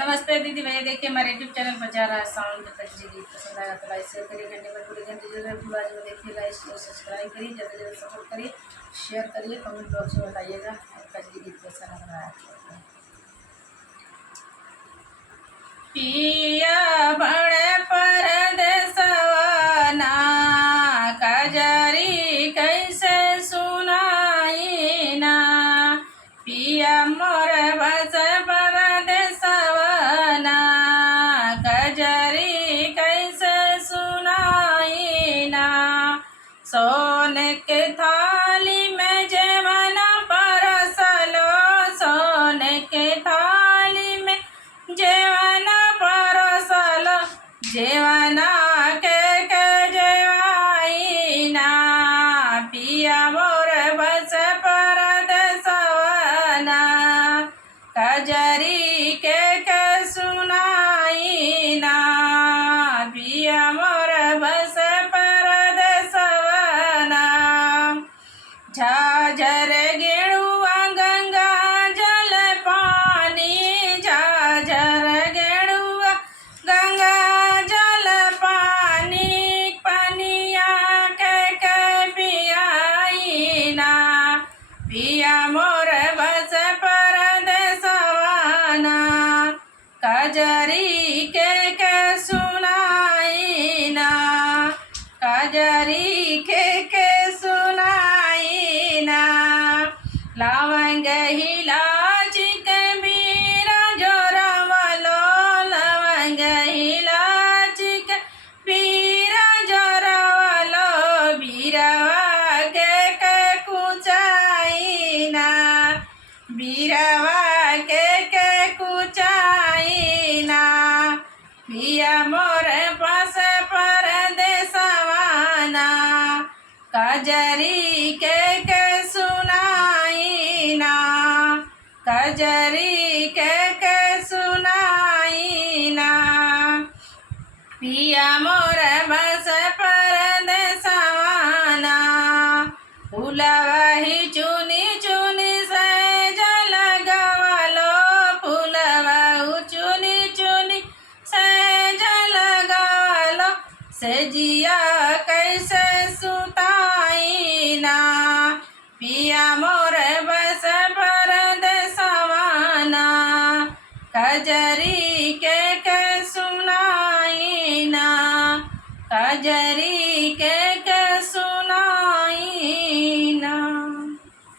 नमस्ते दीदी भैया, देखिए हमारे यूट्यूब चैनल पर जा रहा है साउंड का जी गीत पसंद आएगा तो लाइक शेयर करिए, घंटे पर पूरे घंटे जरूर बाजू में देखिए, लाइक और सब्सक्राइब करिए, ज़्यादा से ज़्यादा सपोर्ट करिए, शेयर करिए, कमेंट बॉक्स में बताइएगा आपका जी गीत कैसा लग रहा है। पिया बड़े परदेसवा ना कजरी कैसे सुनाई ना, पिया मोर बस परदेसवा ना कजरी कैसे सुनाई ना, सोने के थाली में जेवना परसलो, सोने के थाली में जेवना परसलो, जेवना के जेवाई ना, पिया मोर बस परदेसवा ना कजरी के सुनाई ना, पिया मोर बस परदेसवा ना, झाझर गेड़ुआ गंगा जल पानी, झाझर गेड़ुआ गंगा जल पानी, पनिया के पियाई ना, पिया मोर बस परदेसवा ना कजरी के सुनाई ना, कजरी के सुनाई ना, लवंग हिलाची के बीरा जोरवलो, लवंग हिलाची के बीरा जोरवलो, बीरवा के कुचाई ना, बीरवा के कुचाई ना, पिया मोर पास परदेसवा ना कजरी के सुनाई ना, कजरी के सुनाई ना, पिया मोर बस परदेसवा ना, फूलवा ही चुनी चुनी से जल गवलो, फूलवा चुनी चुनी से जल गवलो, से जिया कैसे सुताई ना, पिया मोर बस परदेसवा ना कजरी के सुनाई ना, कजरी